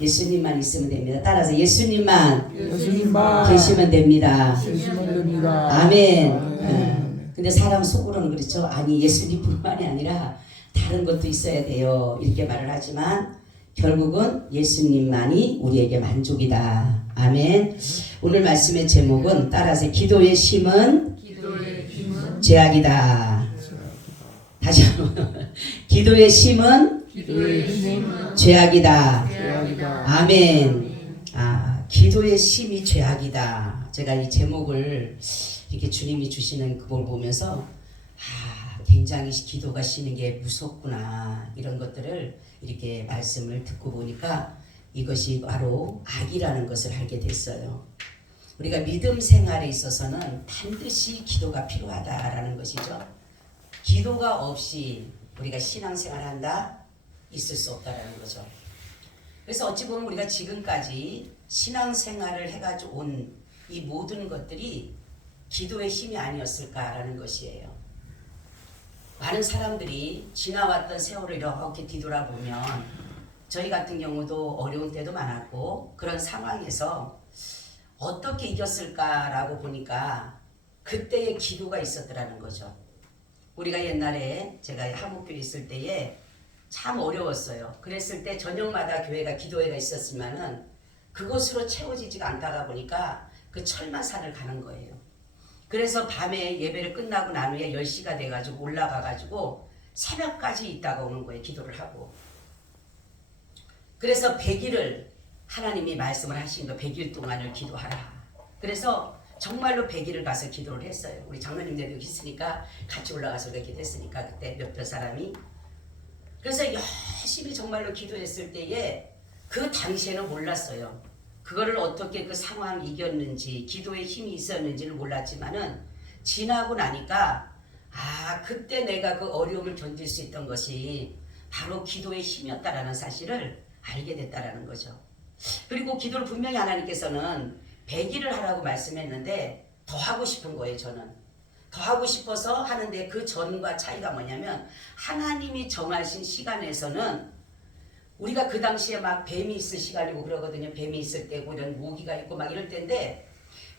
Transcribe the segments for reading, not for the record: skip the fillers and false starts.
예수님만 있으면 됩니다. 따라서 예수님만 계시면 됩니다. 아멘. 근데 사람 속으로는 그렇죠. 아니 예수님뿐만이 아니라 다른 것도 있어야 돼요. 이렇게 말을 하지만 결국은 예수님만이 우리에게 만족이다. 아멘. 오늘 말씀의 제목은 따라서 기도의 힘은 죄악이다. 다시 한번 기도의 힘은 죄악이다. 아멘. 기도의 힘이 죄악이다. 제가 이 제목을 이렇게 주님이 주시는 그걸 보면서 굉장히 기도가 쉬는 게 무섭구나 이런 것들을 이렇게 말씀을 듣고 보니까 이것이 바로 악이라는 것을 알게 됐어요. 우리가 믿음 생활에 있어서는 반드시 기도가 필요하다라는 것이죠. 기도가 없이 우리가 신앙생활을 한다? 있을 수 없다라는 거죠. 그래서 어찌 보면 우리가 지금까지 신앙생활을 해가지고 온 이 모든 것들이 기도의 힘이 아니었을까라는 것이에요. 많은 사람들이 지나왔던 세월을 이렇게 뒤돌아보면 저희 같은 경우도 어려운 때도 많았고 그런 상황에서 어떻게 이겼을까라고 보니까 그때의 기도가 있었더라는 거죠. 우리가 옛날에 제가 한국교회 있을 때에 참 어려웠어요. 그랬을 때 저녁마다 교회가 기도회가 있었지만은 그것으로 채워지지가 않다가 보니까 그 철마산을 가는 거예요. 그래서 밤에 예배를 끝나고 난 후에 10시가 돼가지고 올라가가지고 새벽까지 있다가 오는 거예요. 기도를 하고. 그래서 100일을 하나님이 말씀을 하신 거 100일 동안을 기도하라. 그래서 정말로 100일을 가서 기도를 했어요. 우리 장로님들도 있으니까 같이 올라가서 그렇게 됐으니까 그때 몇몇 사람이. 그래서 열심히 정말로 기도했을 때에 그 당시에는 몰랐어요. 그거를 어떻게 그 상황 이겼는지 기도에 힘이 있었는지를 몰랐지만은 지나고 나니까 그때 내가 그 어려움을 견딜 수 있던 것이 바로 기도의 힘이었다라는 사실을 알게 됐다라는 거죠. 그리고 기도를 분명히 하나님께서는 100일을 하라고 말씀했는데 더 하고 싶은 거예요. 저는 더 하고 싶어서 하는데 그 전과 차이가 뭐냐면 하나님이 정하신 시간에서는 우리가 그 당시에 막 뱀이 있을 시간이고 그러거든요. 뱀이 있을 때고 이런 모기가 있고 막 이럴 때인데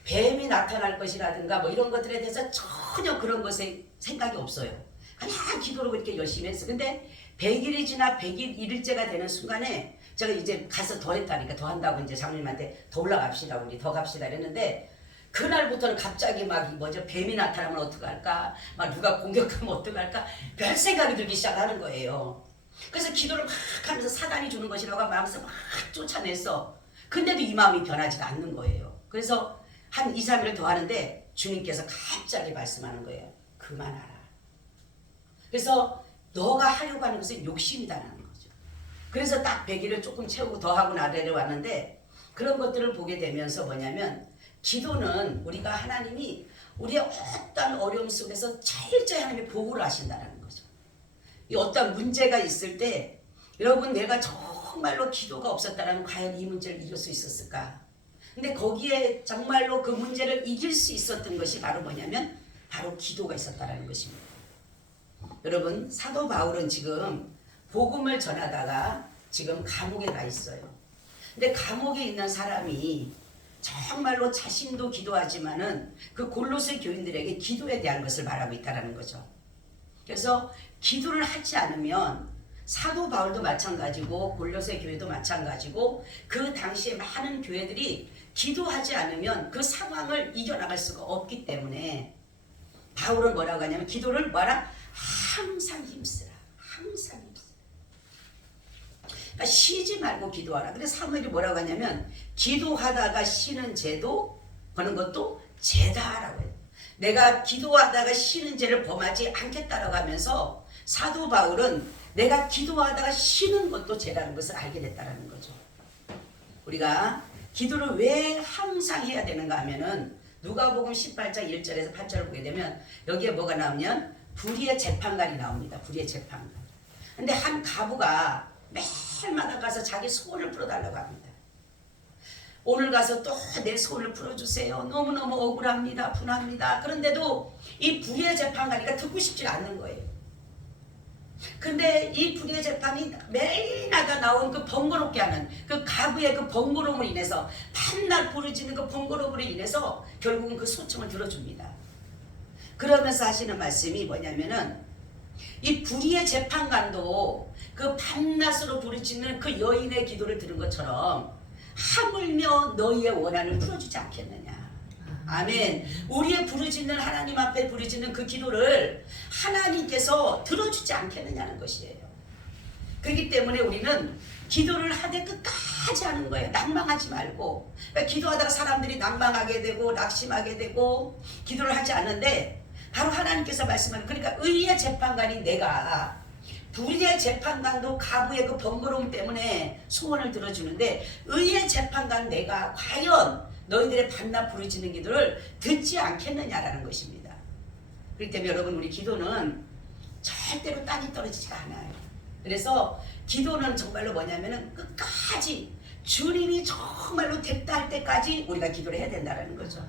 뱀이 나타날 것이라든가 뭐 이런 것들에 대해서 전혀 그런 것에 생각이 없어요. 그냥 기도로 그렇게 열심히 했어. 근데 100일이 지나 100일 1일째가 되는 순간에 제가 이제 가서 더 했다니까 더 한다고 이제 장로님한테 더 올라갑시다 우리 더 갑시다 이랬는데 그날부터는 갑자기 막 뱀이 나타나면 어떡할까 막 누가 공격하면 어떡할까 별 생각이 들기 시작하는 거예요. 그래서 기도를 막 하면서 사단이 주는 것이라고 마음에서 막 쫓아냈어. 근데도 이 마음이 변하지가 않는 거예요. 그래서 한 2, 3일을 더 하는데 주님께서 갑자기 말씀하는 거예요. 그만하라. 그래서 너가 하려고 하는 것은 욕심이다라는 거죠. 그래서 딱 100일을 조금 채우고 더 하고 내려왔는데 그런 것들을 보게 되면서 뭐냐면 기도는 우리가 하나님이 우리의 어떤 어려움 속에서 철저히 하나님이 보호를 하신다는 거죠. 이 어떤 문제가 있을 때 여러분 내가 정말로 기도가 없었다면 과연 이 문제를 이길 수 있었을까? 근데 거기에 정말로 그 문제를 이길 수 있었던 것이 바로 뭐냐면 바로 기도가 있었다는 것입니다. 여러분 사도 바울은 지금 복음을 전하다가 지금 감옥에 가 있어요. 근데 감옥에 있는 사람이 정말로 자신도 기도하지만은 그 골로새 교인들에게 기도에 대한 것을 말하고 있다는 거죠. 그래서 기도를 하지 않으면 사도 바울도 마찬가지고 골로새 교회도 마찬가지고 그 당시에 많은 교회들이 기도하지 않으면 그 상황을 이겨나갈 수가 없기 때문에 바울은 뭐라고 하냐면 기도를 뭐라? 항상 힘쓰라. 항상 힘쓰라. 그러니까 쉬지 말고 기도하라. 그래서 사무엘이 뭐라고 하냐면 기도하다가 쉬는 죄도 버는 것도 죄다라고 해요. 내가 기도하다가 쉬는 죄를 범하지 않겠다라고 하면서 사도 바울은 내가 기도하다가 쉬는 것도 죄라는 것을 알게 됐다는 거죠. 우리가 기도를 왜 항상 해야 되는가 하면은 누가복음 18장 1절에서 8절을 보게 되면 여기에 뭐가 나오면 불의의 재판관이 나옵니다. 불의의 재판관. 근데 한 가부가 매일마다 가서 자기 소원을 풀어달라고 합니다. 오늘 가서 또 내 소원을 풀어주세요. 너무너무 억울합니다. 분합니다. 그런데도 이 불의의 재판관이가 듣고 싶지 않는 거예요. 근데 이 불의의 재판이 매일마다 나온 그 번거롭게 하는 그 가부의 그 번거로움을 인해서 밤낮 부르짖는 그 번거로움으로 인해서 결국은 그 소청을 들어줍니다. 그러면서 하시는 말씀이 뭐냐면은 이 불의의 재판관도 그 밤낮으로 부르짖는 그 여인의 기도를 들은 것처럼 하물며 너희의 원한을 풀어주지 않겠느냐. 아멘. 우리의 부르짖는 하나님 앞에 부르짖는 그 기도를 하나님께서 들어주지 않겠느냐는 것이에요. 그렇기 때문에 우리는 기도를 하되 끝까지 하는 거예요. 낭망하지 말고. 그러니까 기도하다가 사람들이 낭망하게 되고 낙심하게 되고 기도를 하지 않는데 바로 하나님께서 말씀하는, 그러니까 의의 재판관인 내가 불의의 재판관도 가부의 그 번거로움 때문에 소원을 들어주는데 의의 재판관 내가 과연 너희들의 밤낮 부르짖는 기도를 듣지 않겠느냐라는 것입니다. 그렇기 때문에 여러분, 우리 기도는 절대로 땅이 떨어지지가 않아요. 그래서 기도는 정말로 뭐냐면은 끝까지 주님이 정말로 됐다 할 때까지 우리가 기도를 해야 된다는 거죠.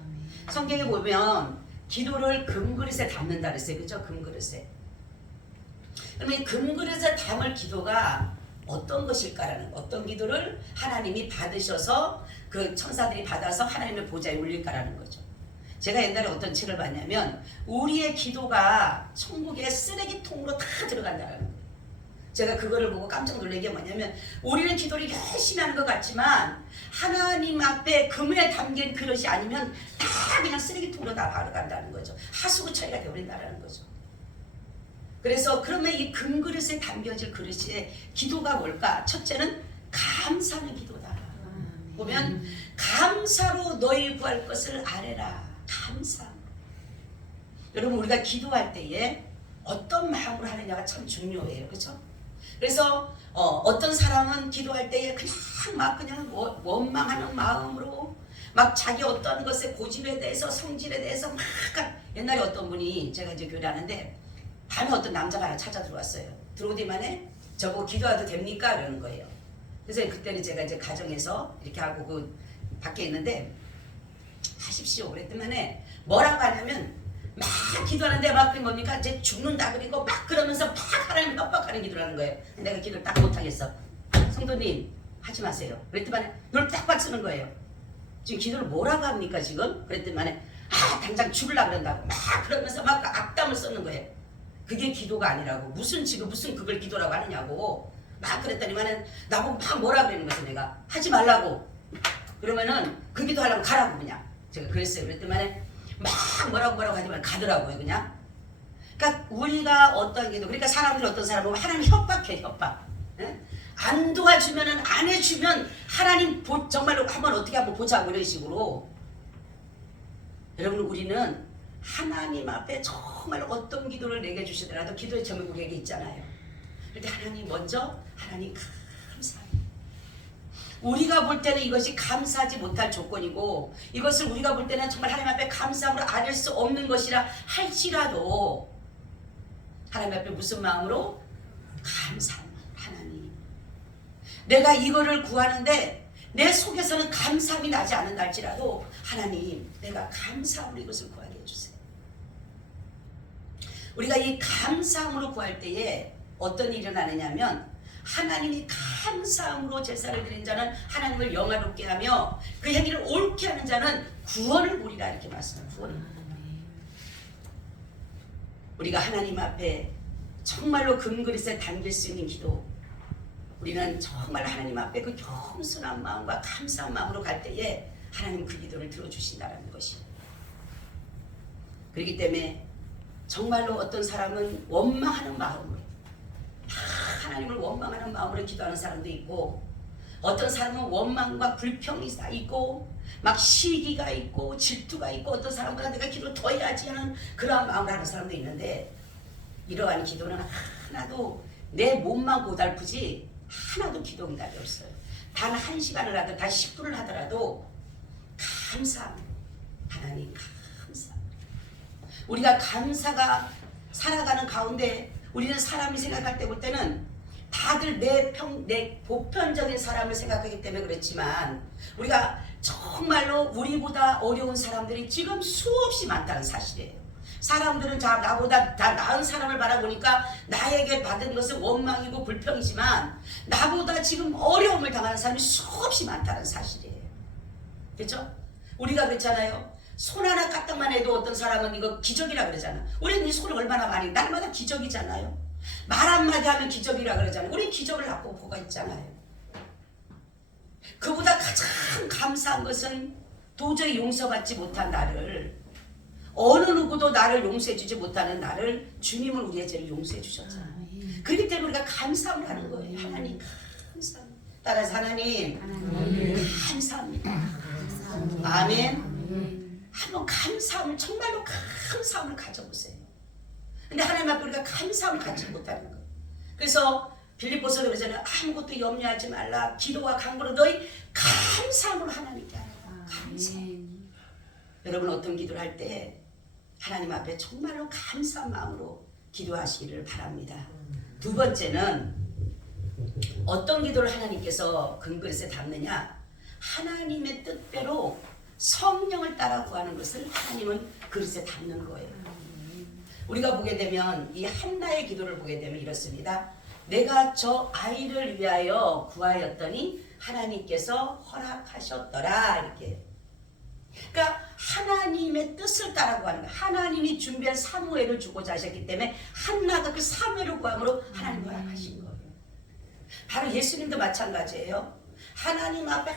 성경에 보면 기도를 금그릇에 담는다 그랬어요. 그죠? 금그릇에. 그러면 금그릇에 담을 기도가 어떤 것일까라는, 어떤 기도를 하나님이 받으셔서 그 천사들이 받아서 하나님의 보좌에 올릴까라는 거죠. 제가 옛날에 어떤 책을 봤냐면 우리의 기도가 천국의 쓰레기통으로 다 들어간다는 거예요. 제가 그거를 보고 깜짝 놀란 게 뭐냐면 우리는 기도를 열심히 하는 것 같지만 하나님 앞에 금에 담긴 그릇이 아니면 다 그냥 쓰레기통으로 다 바로 간다는 거죠. 하수구 처리가 되어버린다는 거죠. 그래서 그러면 이 금그릇에 담겨질 그릇의 기도가 뭘까? 첫째는 감사하는 기도다. 보면 감사로 너희 구할 것을 아뢰라. 감사. 여러분, 우리가 기도할 때에 어떤 마음으로 하느냐가 참 중요해요. 그렇죠? 그래서 어떤 사람은 기도할 때에 그냥 원망하는 마음으로 막 자기 어떤 것의 고집에 대해서 성질에 대해서 막, 옛날에 어떤 분이, 제가 이제 교회하는데 밤에 어떤 남자가 하나 찾아 들어왔어요. 들어오더만에 저보고 기도해도 됩니까? 이러는 거예요. 그래서 그때는 제가 이제 가정에서 이렇게 하고 그 밖에 있는데 하십시오 그랬더만에 뭐라고 하냐면 막 기도하는데 막 그게 뭡니까? 이제 죽는다 그리고 막 그러면서 막 하나님 깜빡하는 기도를 하는 거예요. 내가 기도를 딱 못하겠어. 성도님 하지 마세요. 그랬더만에 눈을 딱 쓰는 거예요. 지금 기도를 뭐라고 합니까 지금? 그랬더만에 당장 죽으려고 그런다고 막 그러면서 막 악담을 썼는 거예요. 그게 기도가 아니라고. 무슨 그걸 기도라고 하느냐고 막 그랬더니만은 나보고 막 뭐라 그러는 거죠. 내가 하지 말라고. 그러면은 그 기도하려면 가라고 그냥. 제가 그랬어요. 그랬더니만은 막 뭐라고 하지만 가더라고요. 그냥. 그러니까 우리가 어떤 기도, 그러니까 사람들이 어떤 사람 보면 하나님 협박해. 협박. 예? 안 도와주면은 안 해주면 하나님 정말로 한번 어떻게 한번 보자고 이런 식으로. 여러분, 우리는 하나님 앞에 정말 어떤 기도를 내게 주시더라도 기도의 제목이 우리에게 있잖아요. 그런데 하나님 먼저 하나님 감사합니다. 우리가 볼 때는 이것이 감사하지 못할 조건이고 이것을 우리가 볼 때는 정말 하나님 앞에 감사함으로 아릴 수 없는 것이라 할지라도 하나님 앞에 무슨 마음으로? 감사합니다. 하나님, 내가 이거를 구하는데 내 속에서는 감사함이 나지 않는다 할지라도 하나님, 내가 감사함으로 이것을 구하게 해주세요. 우리가 이 감사함으로 구할 때에 어떤 일이 일어나느냐면 하나님이 감사함으로 제사를 드린 자는 하나님을 영화롭게 하며 그 행위를 옳게 하는 자는 구원을 보리라 이렇게 말씀합니다. 구원을. 우리가 하나님 앞에 정말로 금그릇에 담길 수 있는 기도, 우리는 정말 하나님 앞에 그 겸손한 마음과 감사한 마음으로 갈 때에 하나님 그 기도를 들어주신다는 것이에요. 그렇기 때문에 정말로 어떤 사람은 원망하는 마음으로, 하나님을 원망하는 마음으로 기도하는 사람도 있고, 어떤 사람은 원망과 불평이 있고 막 시기가 있고 질투가 있고, 어떤 사람보다 내가 기도를 더 해야지 하는 그러한 마음을 하는 사람도 있는데, 이러한 기도는 하나도 내 몸만 고달프지 하나도 기도 응답이 없어요. 단 1시간을 하든 단 10분을 하더라도 감사합니다. 하나님 감사합니다. 우리가 감사가 살아가는 가운데 우리는 사람이 생각할 때 볼 때는 다들 내 보편적인 사람을 생각하기 때문에 그렇지만 우리가 정말로 우리보다 어려운 사람들이 지금 수없이 많다는 사실이에요. 사람들은 나보다 다 나은 사람을 바라보니까 나에게 받은 것은 원망이고 불평이지만 나보다 지금 어려움을 당하는 사람이 수없이 많다는 사실이에요. 그렇죠? 우리가 그렇잖아요. 손 하나 까딱만 해도 어떤 사람은 이거 기적이라 그러잖아. 우리는 이 손을 얼마나 많이 날마다 기적이잖아요. 말 한마디 하면 기적이라 그러잖아요. 우리 기적을 낳고 보가 있잖아요. 그보다 가장 감사한 것은 도저히 용서받지 못한 나를, 어느 누구도 나를 용서해 주지 못하는 나를 주님은 우리의 죄를 용서해 주셨잖아요. 그렇기 때문에 우리가 감사를 하는 거예요. 하나님 감사합니다. 따라서 하나님 감사합니다. 아멘. 한번 감사함을, 정말로 감사함을 가져보세요. 근데 하나님 앞에 우리가 감사함을 갖지 못하는 거예요. 그래서 빌립보서도 그러잖아요. 아무것도 염려하지 말라. 기도와 간구로 너희 감사함으로 하나님께 하라. 감사함. 여러분 어떤 기도를 할 때 하나님 앞에 정말로 감사한 마음으로 기도하시기를 바랍니다. 두 번째는 어떤 기도를 하나님께서 금그릇에 담느냐? 하나님의 뜻대로 성령을 따라 구하는 것을 하나님은 그릇에 담는 거예요. 우리가 보게 되면 이 한나의 기도를 보게 되면 이렇습니다. 내가 저 아이를 위하여 구하였더니 하나님께서 허락하셨더라. 이렇게. 그러니까 하나님의 뜻을 따라 구하는 거예요. 하나님이 준비한 사무엘을 주고자 하셨기 때문에 한나가 그 사무엘을 구함으로 하나님 허락하신 거예요. 바로 예수님도 마찬가지예요. 하나님 앞에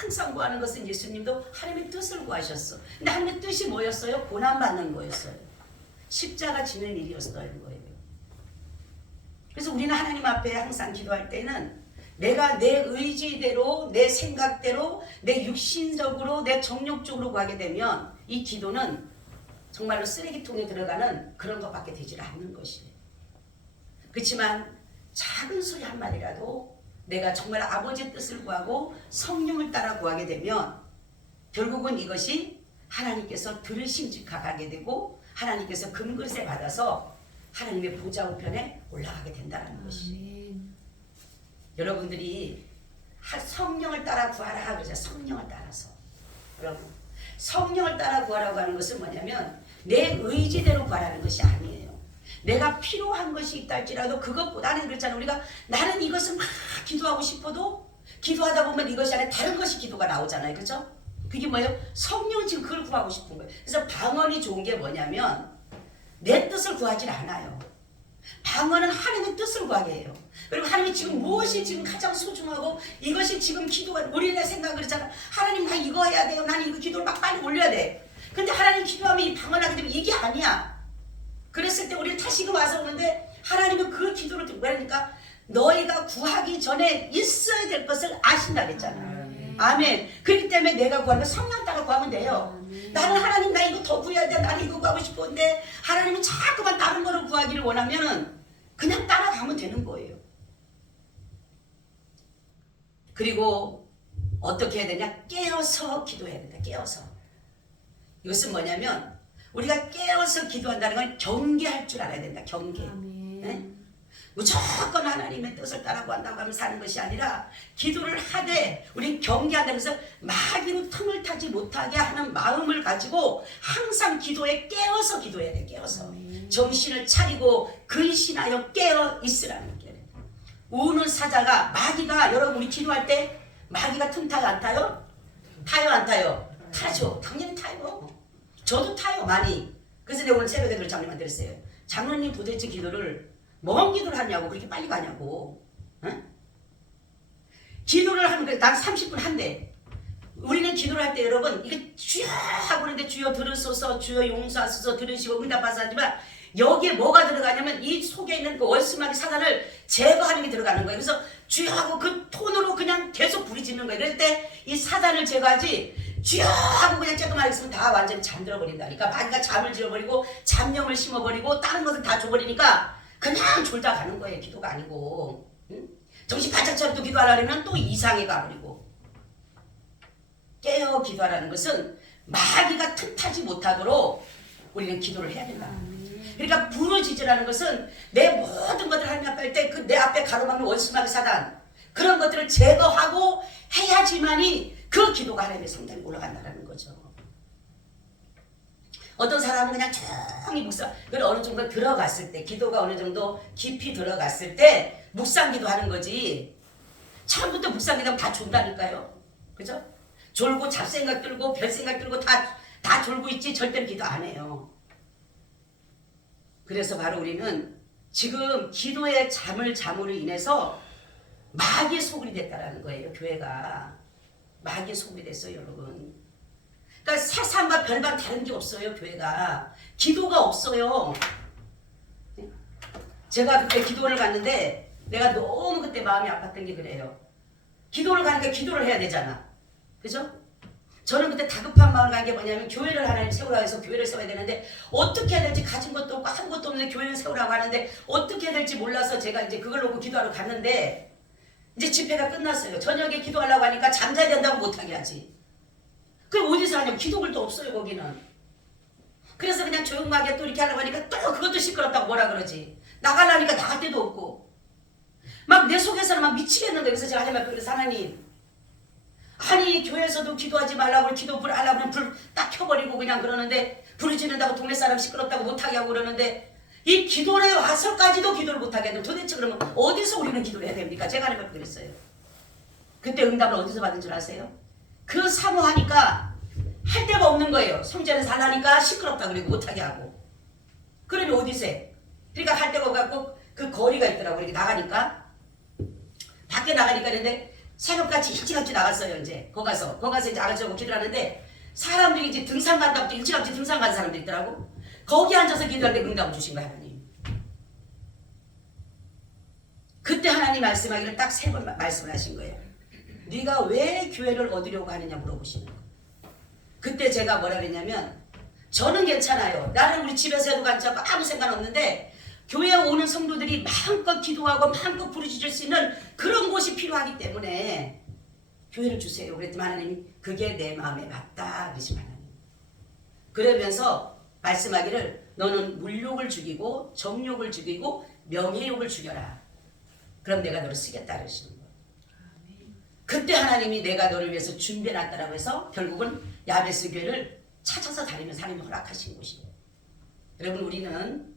항상 구하는 것은 예수님도 하나님의 뜻을 구하셨어. 근데 하나님의 뜻이 뭐였어요? 고난받는 거였어요. 십자가 지는 일이었던 거예요. 그래서 우리는 하나님 앞에 항상 기도할 때는 내가 내 의지대로, 내 생각대로, 내 육신적으로, 내 정욕적으로 구하게 되면 이 기도는 정말로 쓰레기통에 들어가는 그런 것밖에 되질 않는 것이에요. 그렇지만 작은 소리 한마디라도 내가 정말 아버지의 뜻을 구하고 성령을 따라 구하게 되면 결국은 이것이 하나님께서 들으심직하게 되고 하나님께서 금그릇에 받아서 하나님의 보좌 우편에 올라가게 된다는 것이에요. 여러분들이 성령을 따라 구하라 그러죠. 성령을 따라서. 여러분 성령을 따라 구하라고 하는 것은 뭐냐면 내 의지대로 구하라는 것이 아니에요. 내가 필요한 것이 있다 할지라도 그것보다는 그렇잖아요. 우리가 나는 이것을 막 기도하고 싶어도 기도하다 보면 이것이 아니라 다른 것이 기도가 나오잖아요. 그렇죠? 그게 뭐예요? 성령은 지금 그걸 구하고 싶은 거예요. 그래서 방언이 좋은 게 뭐냐면 내 뜻을 구하지 않아요. 방언은 하나님의 뜻을 구하게 해요. 그리고 하나님이 지금 무엇이 지금 가장 소중하고 이것이 지금 기도가 우리의 생각은 그렇잖아. 하나님 나 이거 해야 돼요. 나는 이거 기도를 막 빨리 올려야 돼. 근데 하나님 기도하면 이 방언하게 되면 이게 아니야. 그랬을 때 우리는 다시금 와서 오는데 하나님은 그 기도를 듣고 그러니까 너희가 구하기 전에 있어야 될 것을 아신다 그랬잖아. 아멘. 그렇기 때문에 내가 구하면 성령 따라 구하면 돼요. 나는 하나님 나 이거 더 구해야 돼. 나는 이거 구하고 싶은데 하나님은 자꾸만 다른 거를 구하기를 원하면 그냥 따라가면 되는 거예요. 그리고 어떻게 해야 되냐? 깨어서 기도해야 된다. 깨어서. 이것은 뭐냐면 우리가 깨어서 기도한다는 건 경계할 줄 알아야 된다. 경계. 네? 무조건 하나님의 뜻을 따라 구한다고 하면 사는 것이 아니라 기도를 하되 우리 경계한다면서 마귀로 틈을 타지 못하게 하는 마음을 가지고 항상 기도에 깨어서 기도해야 돼. 깨어서 정신을 차리고 근신하여 깨어 있으라는 게. 우는 사자가 마귀가 여러분 우리 기도할 때 마귀가 틈 타요 안 타요? 타요 안 타요? 타죠. 당연히 타요. 저도 타요 많이. 그래서 내가 오늘 새벽에 장로님한테 그랬어요. 장로님 도대체 기도를 뭔 기도를 하냐고 그렇게 빨리 가냐고. 응? 기도를 하면 난 30분 한대. 우리는 기도를 할 때 여러분 이게 주여 하고 그러는데 주여 들으소서 주여 용서하소서 들으시고 응답하소서 하지만 여기에 뭐가 들어가냐면 이 속에 있는 그 월스마귀 사단을 제거하는 게 들어가는 거예요. 그래서 주여 하고 그 톤으로 그냥 계속 부르짖는 거예요. 그럴 때 이 사단을 제거하지 주여 하고 그냥 조금만 있으면 다 완전히 잠들어 버린다니까. 마귀가 잠을 지어버리고 잡념을 심어버리고 다른 것을 다 줘버리니까 그냥 졸다 가는 거예요. 기도가 아니고. 응? 정신 바짝 차리고 기도하려면 또 이상해 가버리고. 깨어 기도하라는 것은 마귀가 틈타지 못하도록 우리는 기도를 해야 된다. 그러니까 부르짖으라는 것은 내 모든 것을 하나님 앞에 할 때 그 내 앞에 가로막는 원수마귀 사단 그런 것들을 제거하고 해야지만이 그 기도가 하나님의 성당에 올라간다는 거죠. 어떤 사람은 그냥 조용히 묵상, 그리고 어느 정도 들어갔을 때, 기도가 어느 정도 깊이 들어갔을 때 묵상기도 하는 거지. 처음부터 묵상기도하면 다 졸다니까요. 그죠? 졸고 잡생각 들고 별생각 들고 다 졸고 있지 절대로 기도 안 해요. 그래서 바로 우리는 지금 기도의 잠으로 인해서 마귀의 소굴이 됐다라는 거예요. 교회가 마귀의 소굴이 됐어요, 여러분. 그러니까 세상과 별반 다른 게 없어요. 교회가 기도가 없어요. 제가 그때 기도를 갔는데 내가 너무 그때 마음이 아팠던 게 그래요. 기도를 가니까 기도를 해야 되잖아. 그죠? 저는 그때 다급한 마음을 간 게 뭐냐면 교회를 하나님 세우라고 해서 교회를 세워야 되는데 어떻게 해야 될지 가진 것도 없고 한 것도 없는데 교회를 세우라고 하는데 어떻게 해야 될지 몰라서 제가 이제 그걸 놓고 기도하러 갔는데 이제 집회가 끝났어요. 저녁에 기도하려고 하니까 잠자야 된다고 못하게 하지. 그럼 어디서 하냐면 기도글도 없어요 거기는. 그래서 그냥 조용하게 또 이렇게 하려고 하니까 또 그것도 시끄럽다고 뭐라 그러지. 나가려니까 나갈 데도 없고 막 내 속에서는 막 미치겠는 거예요. 그래서 제가 하나님 그래서 하나님 아니 교회에서도 기도하지 말라고 기도 불 하려고 하면 불 딱 켜버리고 그냥 그러는데 불을 지른다고 동네 사람 시끄럽다고 못하게 하고 그러는데 이 기도에 와서까지도 기도를 못하게 하는데 도대체 그러면 어디서 우리는 기도를 해야 됩니까? 제가 하나님 앞에 그랬어요. 그때 응답을 어디서 받은 줄 아세요? 그 사모하니까 할 데가 없는 거예요. 성전에서 하려니까 시끄럽다 그리고 못하게 하고. 그러면 어디서 해? 그러니까 할 데가 없고 그 거리가 있더라고. 이렇게 나가니까 밖에 나가니까 그런데 새벽같이 일찌감치 나갔어요. 이제 거기 가서 이제 아가씨하고 기도를 하는데 사람들이 이제 등산 간다고 또 일찌감치 등산 가는 사람들 있더라고. 거기 앉아서 기도할 때 응답을 주신 거야 하나님. 그때 하나님 말씀하기를 딱 3번 말씀을 하신 거예요. 네가 왜 교회를 얻으려고 하느냐 물어보시는 거예요. 그때 제가 뭐라 그랬냐면 저는 괜찮아요. 나는 우리 집에서 해도 괜찮고 아무 상관없는데 교회에 오는 성도들이 마음껏 기도하고 마음껏 부르짖을 수 있는 그런 곳이 필요하기 때문에 교회를 주세요. 그랬더니 하나님이 그게 내 마음에 맞다 그러시면 하나님. 그러면서 말씀하기를 너는 물욕을 죽이고 정욕을 죽이고 명예욕을 죽여라. 그럼 내가 너를 쓰겠다 그러시는 거예요. 그때 하나님이 내가 너를 위해서 준비해놨다라고 해서 결국은 야베스 교회를 찾아서 다니면서 하나님이 허락하신 곳이에요. 여러분 우리는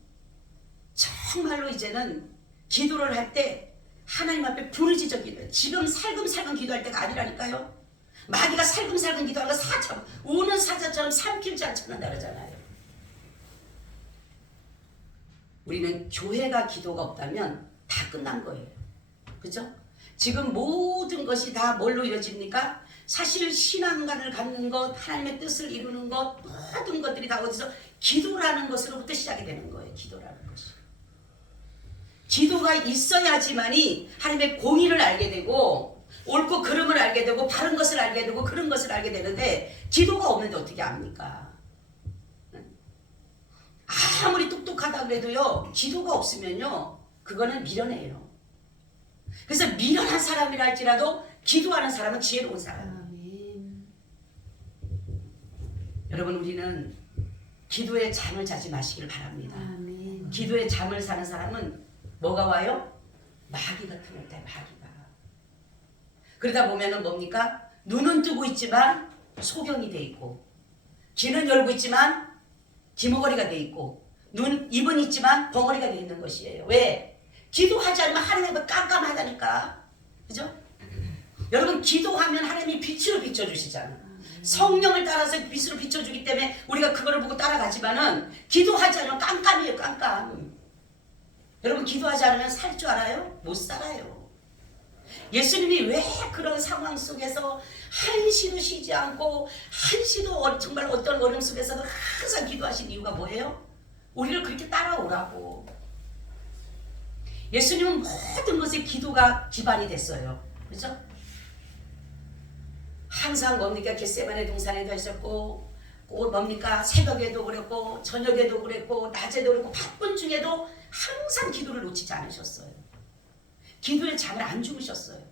정말로 이제는 기도를 할 때 하나님 앞에 부르짖어 기도해요. 지금 살금살금 기도할 때가 아니라니까요. 마귀가 살금살금 기도하는 거 사처럼 우는 사자처럼 삼킬지 않잖아 그러잖아요. 우리는 교회가 기도가 없다면 다 끝난 거예요. 그죠? 지금 모든 것이 다 뭘로 이루어집니까? 사실 신앙관을 갖는 것, 하나님의 뜻을 이루는 것, 모든 것들이 다 어디서 기도라는 것으로부터 시작이 되는 거예요. 기도라는 것이. 기도가 있어야지만이 하나님의 공의를 알게 되고 옳고 그름을 알게 되고 바른 것을 알게 되고 그런 것을 알게 되는데 기도가 없는데 어떻게 압니까? 아무리 똑똑하다 그래도요. 기도가 없으면요. 그거는 미련해요. 그래서 미련한 사람이라 할지라도 기도하는 사람은 지혜로운 사람. 아멘. 여러분 우리는 기도에 잠을 자지 마시기를 바랍니다. 아멘. 기도에 잠을 자는 사람은 뭐가 와요? 마귀 같은 것 때문에 마귀가. 그러다 보면은 뭡니까? 눈은 뜨고 있지만 소경이 돼 있고 귀는 열고 있지만 귀머거리가 돼 있고 입은 있지만 벙어리가 돼 있는 것이에요. 왜? 기도하지 않으면 하나님은 깜깜하다니까. 그죠? 여러분 기도하면 하나님이 빛으로 비춰주시잖아요. 성령을 따라서 빛으로 비춰주기 때문에 우리가 그거를 보고 따라가지만은 기도하지 않으면 깜깜해요. 깜깜. 여러분 기도하지 않으면 살 줄 알아요? 못 살아요. 예수님이 왜 그런 상황 속에서 한시도 쉬지 않고 한시도 정말 어떤 어려움 속에서도 항상 기도하신 이유가 뭐예요? 우리를 그렇게 따라오라고. 예수님은 모든 것에 기도가 기반이 됐어요. 그렇죠? 항상 뭡니까? 겟세마네 동산에도 하셨고 뭡니까? 새벽에도 그랬고 저녁에도 그랬고 낮에도 그랬고 바쁜 중에도 항상 기도를 놓치지 않으셨어요. 기도에 잠을 안 주무셨어요.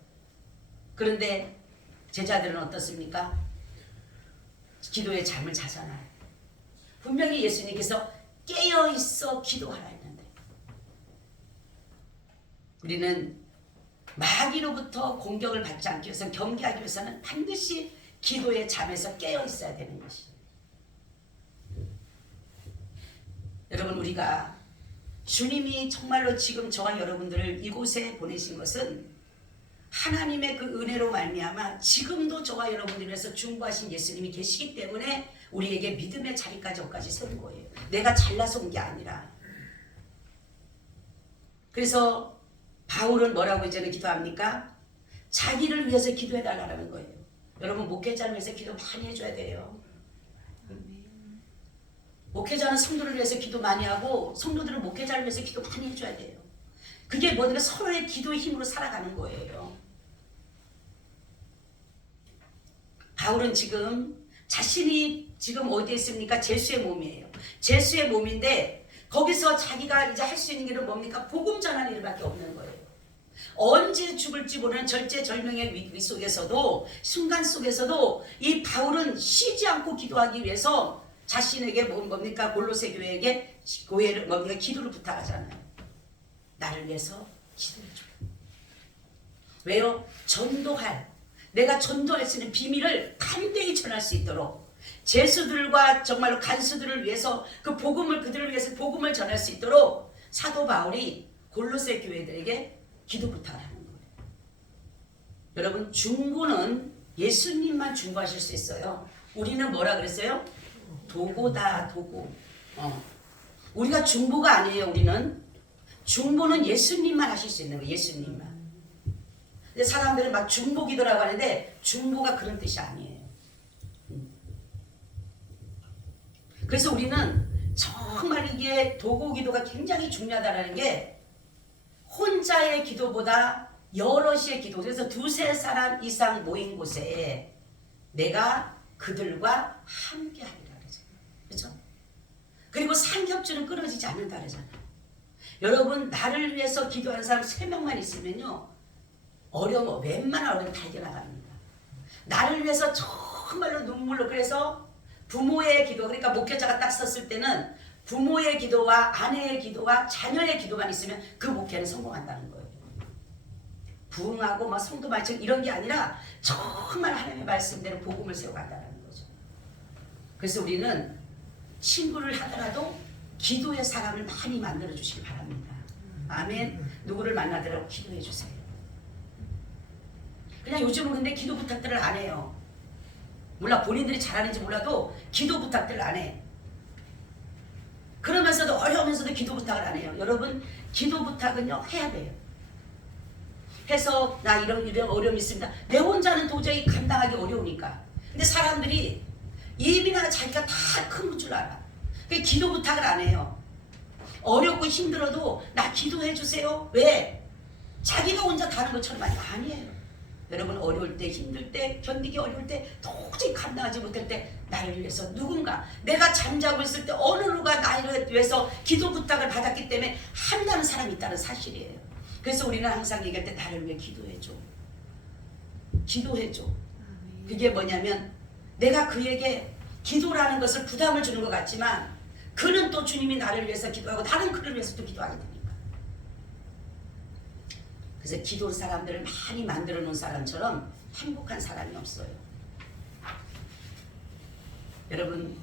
그런데 제자들은 어떻습니까? 기도에 잠을 자잖아요. 분명히 예수님께서 깨어있어 기도하라 했는데 우리는 마귀로부터 공격을 받지 않기 위해서 경계하기 위해서는 반드시 기도의 잠에서 깨어있어야 되는 것이에요. 여러분 우리가 주님이 정말로 지금 저와 여러분들을 이곳에 보내신 것은 하나님의 그 은혜로 말미암아 지금도 저와 여러분들 위해서 중보하신 예수님이 계시기 때문에 우리에게 믿음의 자리까지 여기까지 세운 거예요. 내가 잘나서 온 게 아니라. 그래서 바울은 뭐라고 이제는 기도합니까? 자기를 위해서 기도해 달라는 거예요. 여러분 목회자를 위해서 기도 많이 해줘야 돼요. 목회자는 성도를 위해서 기도 많이 하고 성도들은 목회자를 위해서 기도 많이 해줘야 돼요. 그게 뭐냐면 서로의 기도의 힘으로 살아가는 거예요. 바울은 지금 자신이 지금 어디에 있습니까? 제수의 몸이에요. 제수의 몸인데 거기서 자기가 이제 할 수 있는 길은 뭡니까? 복음 전하는 일밖에 없는 거예요. 언제 죽을지 모르는 절제절명의 위기 속에서도 순간 속에서도 이 바울은 쉬지 않고 기도하기 위해서 자신에게 뭡니까? 골로새 교회에게 교회를 뭡니까? 기도를 부탁하잖아요. 나를 위해서 기도해줘. 왜요? 내가 전도할 수 있는 비밀을 담대히 전할 수 있도록 제수들과 정말로 간수들을 위해서 그 복음을 그들을 위해서 복음을 전할 수 있도록 사도 바울이 골로새 교회들에게 기도 부탁을 하는 거예요. 여러분 중보는 예수님만 중보하실 수 있어요. 우리는 뭐라 그랬어요? 도고다 도고. 우리가 중보가 아니에요. 우리는 중보는 예수님만 하실 수 있는 거예요. 예수님만. 근데 사람들은 막 중보기도라고 하는데 중보가 그런 뜻이 아니에요. 그래서 우리는 정말 이게 도고기도가 굉장히 중요하다는 게 혼자의 기도보다 여럿의 기도. 그래서 두세 사람 이상 모인 곳에 내가 그들과 함께 하리라 그러잖아요. 그렇죠? 그리고 삼겹줄은 끊어지지 않는다 그러잖아요. 여러분 나를 위해서 기도하는 사람 3명만 있으면요. 어려움, 웬만한 어려움 다 이겨나갑니다. 나를 위해서 정말로 눈물로. 그래서 부모의 기도, 그러니까 목회자가 딱 섰을 때는 부모의 기도와 아내의 기도와 자녀의 기도만 있으면 그 목회는 성공한다는 거예요. 부흥하고 막 성도 많이 이런 게 아니라 정말 하나님의 말씀대로 복음을 세워간다는 거죠. 그래서 우리는 친구를 하더라도 기도의 사람을 많이 만들어 주시기 바랍니다. 아멘. 누구를 만나더라도 기도해 주세요. 그냥 요즘은 근데 기도 부탁들을 안 해요. 몰라 본인들이 잘하는지 몰라도 기도 부탁들을 안 해. 그러면서도 어려우면서도 기도 부탁을 안 해요. 여러분 기도 부탁은요 해야 돼요. 해서 나 이런 어려움이 있습니다. 내 혼자는 도저히 감당하기 어려우니까. 근데 사람들이 예민하게 자기가 다 큰 줄 알아. 그러니까 기도 부탁을 안 해요. 어렵고 힘들어도 나 기도해 주세요. 왜? 자기가 혼자 다른 것처럼 아니에요. 여러분 어려울 때 힘들 때 견디기 어려울 때 도저히 감당하지 못할 때 나를 위해서 누군가 내가 잠자고 있을 때 어느 누가 나를 위해서 기도 부탁을 받았기 때문에 한다는 사람이 있다는 사실이에요. 그래서 우리는 항상 얘기할 때 나를 위해 기도해줘. 기도해줘. 그게 뭐냐면 내가 그에게 기도라는 것을 부담을 주는 것 같지만 그는 또 주님이 나를 위해서 기도하고 나는 그를 위해서 또 기도하게 됩니다. 그래서 기도 사람들을 많이 만들어 놓은 사람처럼 행복한 사람이 없어요. 여러분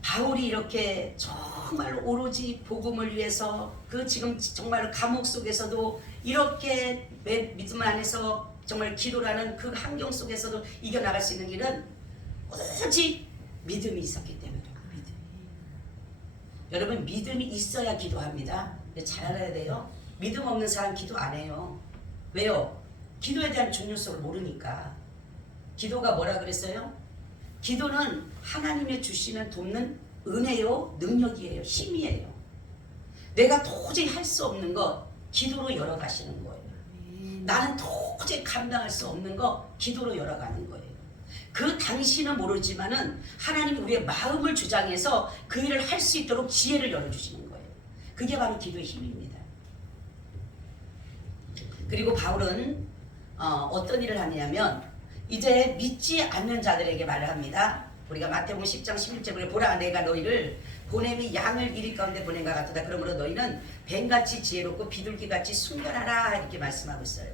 바울이 이렇게 정말 오로지 복음을 위해서 그 지금 정말 감옥 속에서도 이렇게 믿음 안에서 정말 기도라는 그 환경 속에서도 이겨나갈 수 있는 길은 오직 믿음이 있었기 때문에. 여러분 믿음이 있어야 기도합니다. 잘 알아야 돼요. 믿음 없는 사람 기도 안 해요. 왜요? 기도에 대한 중요성을 모르니까. 기도가 뭐라 그랬어요? 기도는 하나님의 주시는 돕는 은혜요, 능력이에요, 힘이에요. 내가 도저히 할 수 없는 것 기도로 열어가시는 거예요. 나는 도저히 감당할 수 없는 거 기도로 열어가는 거예요. 그 당신은 모르지만은 하나님이 우리의 마음을 주장해서 그 일을 할 수 있도록 지혜를 열어주시는 거예요. 그게 바로 기도의 힘입니다. 그리고 바울은 어떤 일을 하냐면 이제 믿지 않는 자들에게 말을 합니다. 우리가 마태복음 10장 11절에 보라 내가 너희를 보냄이 양을 이리 가운데 보낸 것 같도다. 그러므로 너희는 뱀같이 지혜롭고 비둘기같이 순결하라 이렇게 말씀하고 있어요.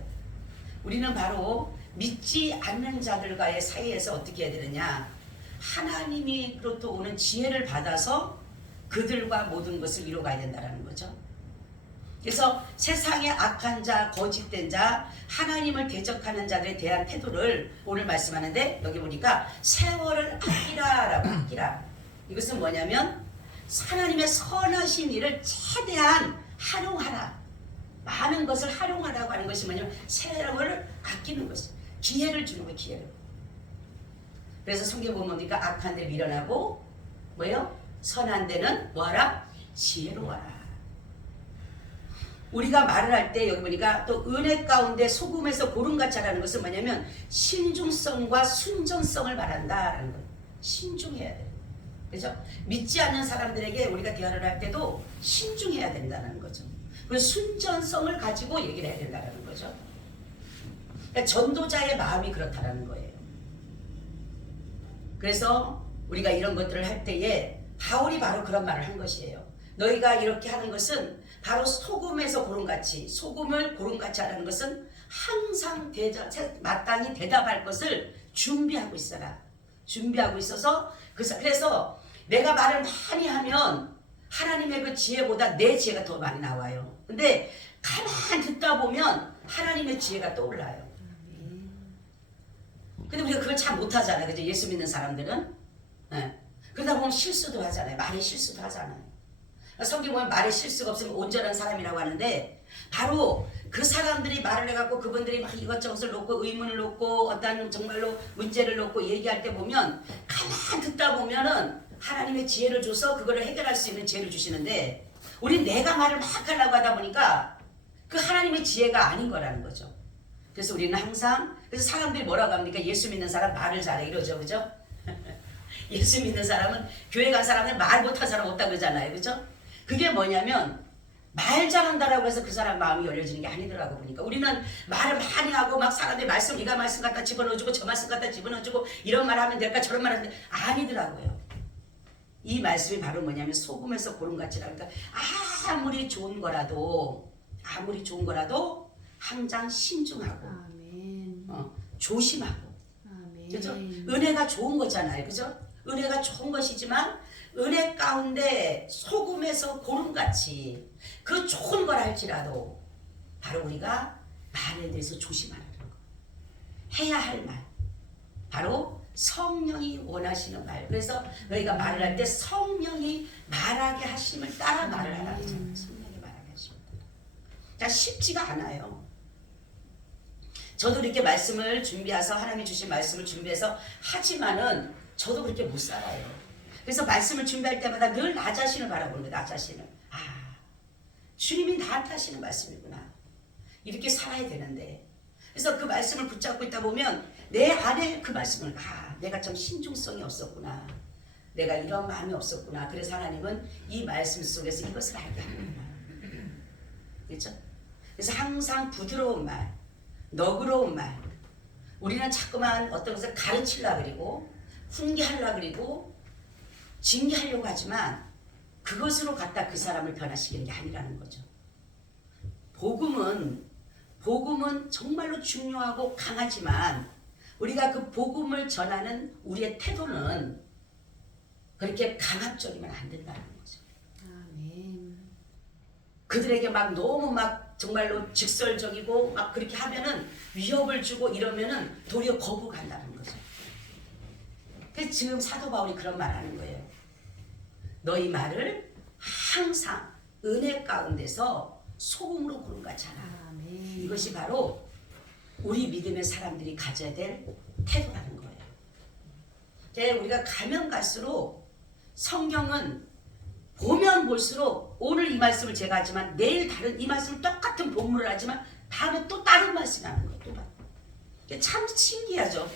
우리는 바로 믿지 않는 자들과의 사이에서 어떻게 해야 되느냐. 하나님이로부터 오는 지혜를 받아서 그들과 모든 것을 이뤄가야 된다는 거죠. 그래서 세상의 악한 자, 거짓된 자, 하나님을 대적하는 자들에 대한 태도를 오늘 말씀하는데 여기 보니까 세월을 아끼라라고 아끼라. 이것은 뭐냐면 하나님의 선하신 일을 최대한 활용하라. 많은 것을 활용하라고 하는 것이 뭐냐면 세월을 아끼는 것이 기회를 주는 거예요. 기회를. 그래서 성경 보면 보니까 악한 데 밀어나고 뭐예요? 선한 데는 뭐하라? 지혜로워라. 우리가 말을 할 때 여기 보니까 또 은혜 가운데 소금에서 고름같이 하라는 것은 뭐냐면 신중성과 순전성을 말한다라는 거예요. 신중해야 돼요. 그죠? 믿지 않는 사람들에게 우리가 대화를 할 때도 신중해야 된다는 거죠. 그리고 순전성을 가지고 얘기를 해야 된다는 거죠. 그러니까 전도자의 마음이 그렇다라는 거예요. 그래서 우리가 이런 것들을 할 때에 바울이 바로 그런 말을 한 것이에요. 너희가 이렇게 하는 것은 바로 소금에서 고름같이 소금을 고름같이 하라는 것은 항상 마땅히 대답할 것을 준비하고 있어라. 준비하고 있어서 그래서 내가 말을 많이 하면 하나님의 그 지혜보다 내 지혜가 더 많이 나와요. 근데 가만히 듣다 보면 하나님의 지혜가 떠올라요. 근데 우리가 그걸 잘 못하잖아요. 그죠? 예수 믿는 사람들은. 네. 그러다 보면 실수도 하잖아요. 말에 실수도 하잖아요. 성경 보면 말에 실수가 없으면 온전한 사람이라고 하는데 바로 그 사람들이 말을 해갖고 그분들이 막 이것저것을 놓고 의문을 놓고 어떤 정말로 문제를 놓고 얘기할 때 보면 가만 듣다 보면은 하나님의 지혜를 줘서 그거를 해결할 수 있는 지혜를 주시는데 우리 내가 말을 막 하려고 하다 보니까 그 하나님의 지혜가 아닌 거라는 거죠. 그래서 우리는 항상 그래서 사람들이 뭐라고 합니까? 예수 믿는 사람 말을 잘해 이러죠. 그죠? 예수 믿는 사람은 교회 간 사람은 말 못한 사람 없다 그러잖아요. 그죠? 그게 뭐냐면 말 잘한다라고 해서 그 사람 마음이 열려지는 게 아니더라고 보니까 우리는 말을 많이 하고 막 사람들 말씀 이가 말씀 갖다 집어넣어주고 저 말씀 갖다 집어넣어주고 이런 말 하면 될까 저런 말 하면 아니더라고요. 이 말씀이 바로 뭐냐면 소금에서 고름같이라 그러니까 아무리 좋은 거라도 항상 신중하고 조심하고 그죠? 은혜가 좋은 거잖아요. 그죠? 은혜가 좋은 것이지만 은혜 가운데 소금에서 고름같이 그 좋은 걸 할지라도 바로 우리가 말에 대해서 조심하라는 거. 해야 할 말. 바로 성령이 원하시는 말. 그래서 너희가 말을 할 때 성령이 말하게 하심을 따라 말을 하라. 성령이 말하게 하심을 따라. 자, 쉽지가 않아요. 저도 이렇게 말씀을 준비해서 하나님이 주신 말씀을 준비해서 하지만은 저도 그렇게 못 살아요. 그래서 말씀을 준비할 때마다 늘 나 자신을 바라보는 거예요. 나 자신을. 주님이 나한테 하시는 말씀이구나. 이렇게 살아야 되는데. 그래서 그 말씀을 붙잡고 있다 보면 내 안에 그 말씀을 내가 참 신중성이 없었구나. 내가 이런 마음이 없었구나. 그래서 하나님은 이 말씀 속에서 이것을 알게 하는구나. 그렇죠? 그래서 항상 부드러운 말, 너그러운 말. 우리는 자꾸만 어떤 것을 가르치려고 그리고 훈계하려고 그리고 징계하려고 하지만 그것으로 갖다 그 사람을 변화시키는 게 아니라는 거죠. 복음은 정말로 중요하고 강하지만 우리가 그 복음을 전하는 우리의 태도는 그렇게 강압적이면 안 된다는 거죠. 그들에게 막 너무 막 정말로 직설적이고 막 그렇게 하면은 위협을 주고 이러면은 도리어 거부간다는 거죠. 그래서 지금 사도 바울이 그런 말 하는 거예요. 너희 말을 항상 은혜 가운데서 소금으로 고름같이 하라. 이것이 바로 우리 믿음의 사람들이 가져야 될 태도라는 거예요. 우리가 가면 갈수록 성경은 보면 볼수록 오늘 이 말씀을 제가 하지만 내일 다른 이 말씀을 똑같은 본문을 하지만 다음에 또 다른 말씀이 나는 거예요. 참 신기하죠.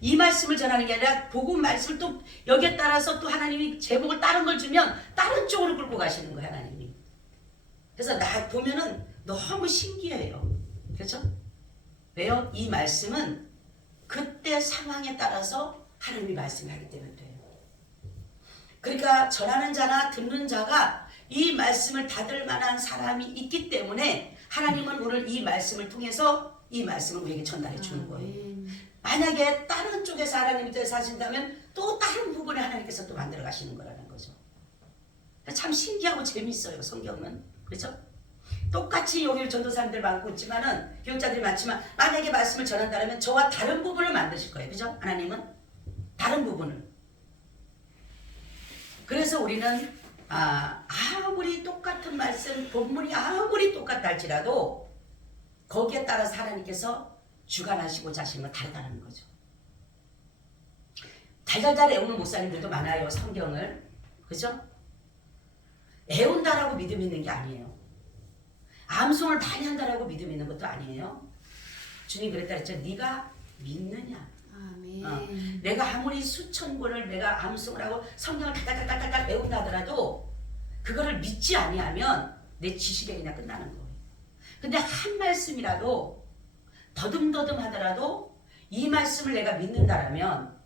이 말씀을 전하는 게 아니라 복음 말씀을 또 여기에 따라서 또 하나님이 제목을 다른 걸 주면 다른 쪽으로 끌고 가시는 거예요. 하나님이. 그래서 나 보면은 너무 신기해요. 그렇죠? 왜요? 이 말씀은 그때 상황에 따라서 하나님이 말씀하기 때문에 돼요. 그러니까 전하는 자나 듣는 자가 이 말씀을 받을 만한 사람이 있기 때문에 하나님은 오늘 이 말씀을 통해서 이 말씀을 우리에게 전달해 주는 거예요. 만약에 다른 쪽에서 하나님께서 하신다면 또 다른 부분에 하나님께서 또 만들어 가시는 거라는 거죠. 참 신기하고 재밌어요. 성경은. 그렇죠? 똑같이 여기 전도사님들 많고 있지만은 교육자들이 많지만 만약에 말씀을 전한다면 저와 다른 부분을 만드실 거예요. 그죠? 하나님은 다른 부분을. 그래서 우리는 아무리 똑같은 말씀 본문이 아무리 똑같다 할지라도 거기에 따라서 하나님께서 주관하시고자 하시는 건 다르다는 거죠. 달달달 애우는 목사님들도 많아요. 성경을. 그죠? 애운다라고 믿음 있는 게 아니에요. 암송을 많이 한다라고 믿음 있는 것도 아니에요. 주님 그랬다 그랬죠. 네가 믿느냐. 아멘. 내가 아무리 수천 권을 내가 암송을 하고 성경을 다다다다다 외운다 하더라도 그거를 믿지 아니하면 내 지식에 그냥 끝나는 거예요. 근데 한 말씀이라도 더듬더듬 하더라도 이 말씀을 내가 믿는다라면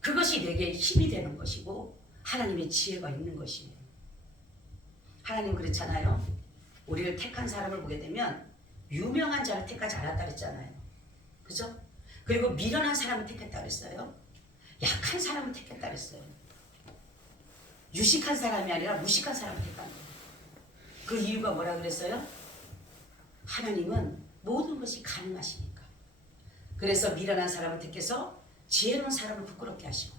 그것이 내게 힘이 되는 것이고 하나님의 지혜가 있는 것이에요. 하나님 그렇잖아요. 우리를 택한 사람을 보게 되면 유명한 자를 택하지 않았다 그랬잖아요. 그죠? 그리고 미련한 사람을 택했다 그랬어요. 약한 사람을 택했다 그랬어요. 유식한 사람이 아니라 무식한 사람을 택한 거예요. 그 이유가 뭐라 그랬어요? 하나님은 모든 것이 가능하시니까. 그래서 미련한 사람을 택해서 지혜로운 사람을 부끄럽게 하시고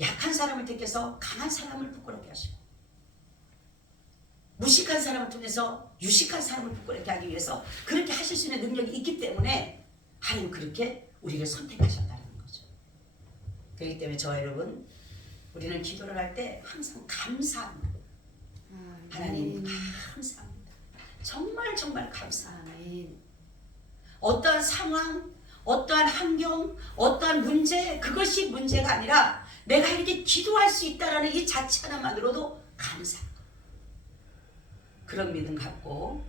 약한 사람을 택해서 강한 사람을 부끄럽게 하시고 무식한 사람을 통해서 유식한 사람을 부끄럽게 하기 위해서 그렇게 하실 수 있는 능력이 있기 때문에 하나님 그렇게 우리를 선택하셨다는 거죠. 그렇기 때문에 저와 여러분 우리는 기도를 할 때 항상 감사합니다. 하나님 감사합니다. 정말 정말 감사합니다. 어떠한 상황, 어떠한 환경, 어떠한 문제 그것이 문제가 아니라 내가 이렇게 기도할 수 있다는 이 자체 하나만으로도 감사합니다. 그런 믿음 갖고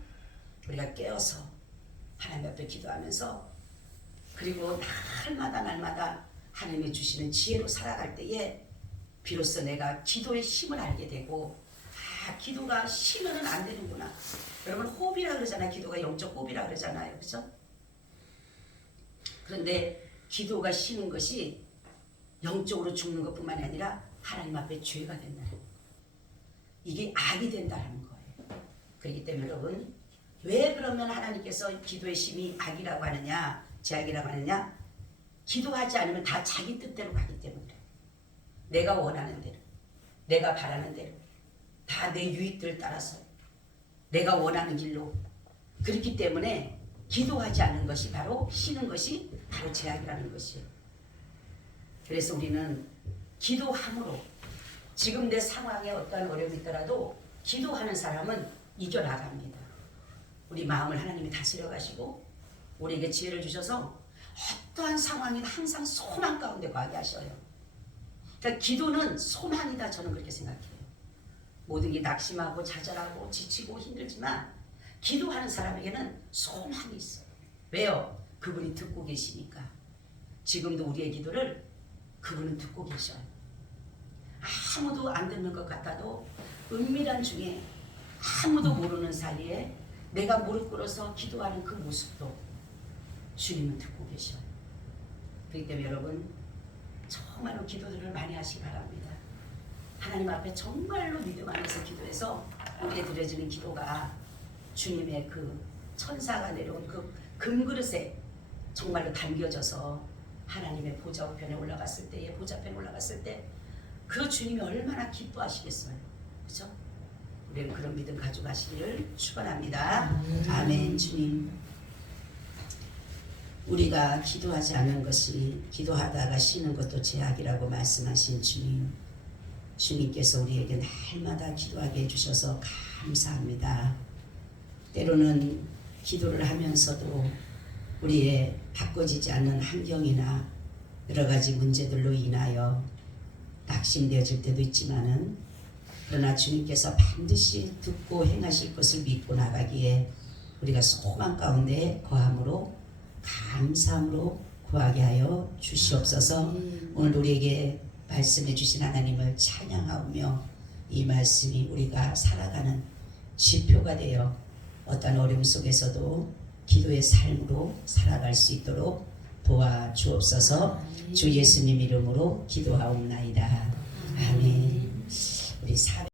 우리가 깨어서 하나님 앞에 기도하면서 그리고 날마다 하나님이 주시는 지혜로 살아갈 때에 비로소 내가 기도의 힘을 알게 되고 기도가 쉬면은 안 되는구나. 여러분 호흡이라 그러잖아요. 기도가 영적 호흡이라 그러잖아요. 그렇죠? 그런데 기도가 쉬는 것이 영적으로 죽는 것뿐만이 아니라 하나님 앞에 죄가 된다는 거예요. 이게 악이 된다는 거예요. 그렇기 때문에 여러분 왜 그러면 하나님께서 기도의 심이 악이라고 하느냐 제약이라고 하느냐 기도하지 않으면 다 자기 뜻대로 가기 때문에 내가 원하는 대로 내가 바라는 대로 다 내 유익들을 따라서 내가 원하는 길로 그렇기 때문에 기도하지 않는 것이 바로 쉬는 것이 바로 제약이라는 것이에요. 그래서 우리는 기도함으로 지금 내 상황에 어떠한 어려움이 있더라도 기도하는 사람은 이겨나갑니다. 우리 마음을 하나님이 다스려 가시고 우리에게 지혜를 주셔서 어떠한 상황이나 항상 소망 가운데 거하게 하셔요. 그러니까 기도는 소망이다 저는 그렇게 생각해요. 모든 게 낙심하고 좌절하고 지치고 힘들지만 기도하는 사람에게는 소망이 있어요. 왜요? 그분이 듣고 계시니까. 지금도 우리의 기도를 그분은 듣고 계셔요. 아무도 안 듣는 것 같아도 은밀한 중에 아무도 모르는 사이에 내가 무릎 꿇어서 기도하는 그 모습도 주님은 듣고 계셔요. 그렇기 때문에 여러분 정말로 기도들을 많이 하시기 바랍니다. 하나님 앞에 정말로 믿음 안에서 기도해서 우리에게 드려지는 기도가 주님의 그 천사가 내려온 그 금그릇에 정말로 담겨져서 하나님의 보좌 우편에 올라갔을 때에 보좌편에 올라갔을 때 그 주님이 얼마나 기뻐하시겠어요. 그렇죠? 우리는 그런 믿음 가져가시기를 축원합니다. 아멘. 주님 우리가 기도하지 않는 것이 기도하다가 쉬는 것도 제약이라고 말씀하신 주님 주님께서 우리에게 날마다 기도하게 해주셔서 감사합니다. 때로는 기도를 하면서도 우리의 바꿔지지 않는 환경이나 여러 가지 문제들로 인하여 낙심되어질 때도 있지만은 그러나 주님께서 반드시 듣고 행하실 것을 믿고 나가기에 우리가 소망 가운데 거함으로 감사함으로 구하게 하여 주시옵소서. 오늘 우리에게 말씀해 주신 하나님을 찬양하며 이 말씀이 우리가 살아가는 지표가 되어 어떤 어려움 속에서도 기도의 삶으로 살아갈 수 있도록 도와주옵소서. 주 예수님 이름으로 기도하옵나이다. 아멘. 우리